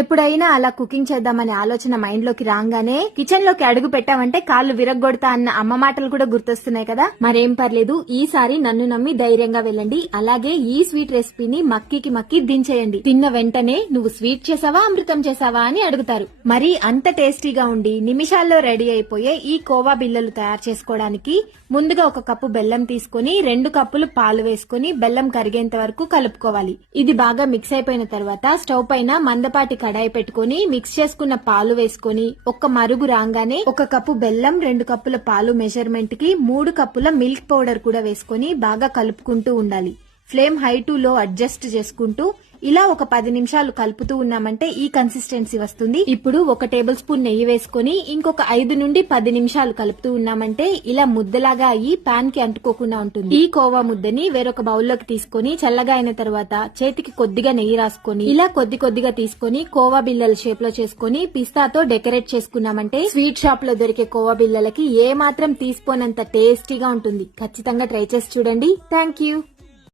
ఎప్పుడైనా అలా కుకింగ్ చేద్దామనే ఆలోచన మైండ్లోకి రాగానే కిచెన్లోకి అడుగు పెట్టామంటే కాళ్ళు విరగొడతా అన్న అమ్మ మాటలు కూడా గుర్తొస్తున్నాయి కదా. మరేం పర్లేదు ఈసారి నన్ను నమ్మి ధైర్యంగా వెళ్ళండి. అలాగే ఈ స్వీట్ రెసిపీని మక్కీకి మక్కి దించేయండి. తిన్న వెంటనే నువ్వు స్వీట్ చేసావా అమృతం చేసావా అని అడుగుతారు. మరి అంత టేస్టీగా ఉండి నిమిషాల్లో రెడీ అయిపోయే ఈ కోవా బిల్లలు తయారు చేసుకోవడానికి ముందుగా ఒక కప్పు బెల్లం తీసుకొని రెండు కప్పులు పాలు వేసుకొని బెల్లం కరిగేంత వరకు కలుపుకోవాలి. ఇది బాగా మిక్స్ అయిపోయిన తర్వాత స్టవ్ పైన మందపాటి కడాయి పెట్టుకొని మిక్స్ చేసుకున్న పాలు వేసుకొని ఒక్క మరుగు రాగానే ఒక కప్పు బెల్లం రెండు కప్పుల పాలు మెజర్మెంట్కి మూడు కప్పుల మిల్క్ పౌడర్ కూడా వేసుకొని బాగా కలుపుకుంటూ ఉండాలి. Flame high to low adjust చేసుకుంటూ ఇలా ఒక పది నిమిషాలు కలుపుతూ ఉన్నామంటే ఈ కన్సిస్టెన్సీ వస్తుంది. ఇప్పుడు ఒక టేబుల్ స్పూన్ నెయ్యి వేసుకొని ఇంకొక ఐదు నుండి పది నిమిషాలు కలుపుతూ ఉన్నామంటే ఇలా ముద్దలాగా అయ్యి పాన్కి అంటుకోకుండా ఉంటుంది. ఈ కోవా ముద్దని వేరొక బౌల్లోకి తీసుకొని చల్లగా అయిన తర్వాత చేతికి కొద్దిగా నెయ్యి రాసుకొని ఇలా కొద్ది కొద్దిగా తీసుకొని కోవా బిల్లల షేప్లో చేసుకొని పిస్తాతో డెకరేట్ చేసుకున్నామంటే స్వీట్ షాప్లో దొరికే కోవా బిల్లలకి ఏ మాత్రం తీసుకోనంత టేస్టీగా ఉంటుంది. ఖచ్చితంగా ట్రై చేసి చూడండి. Thank you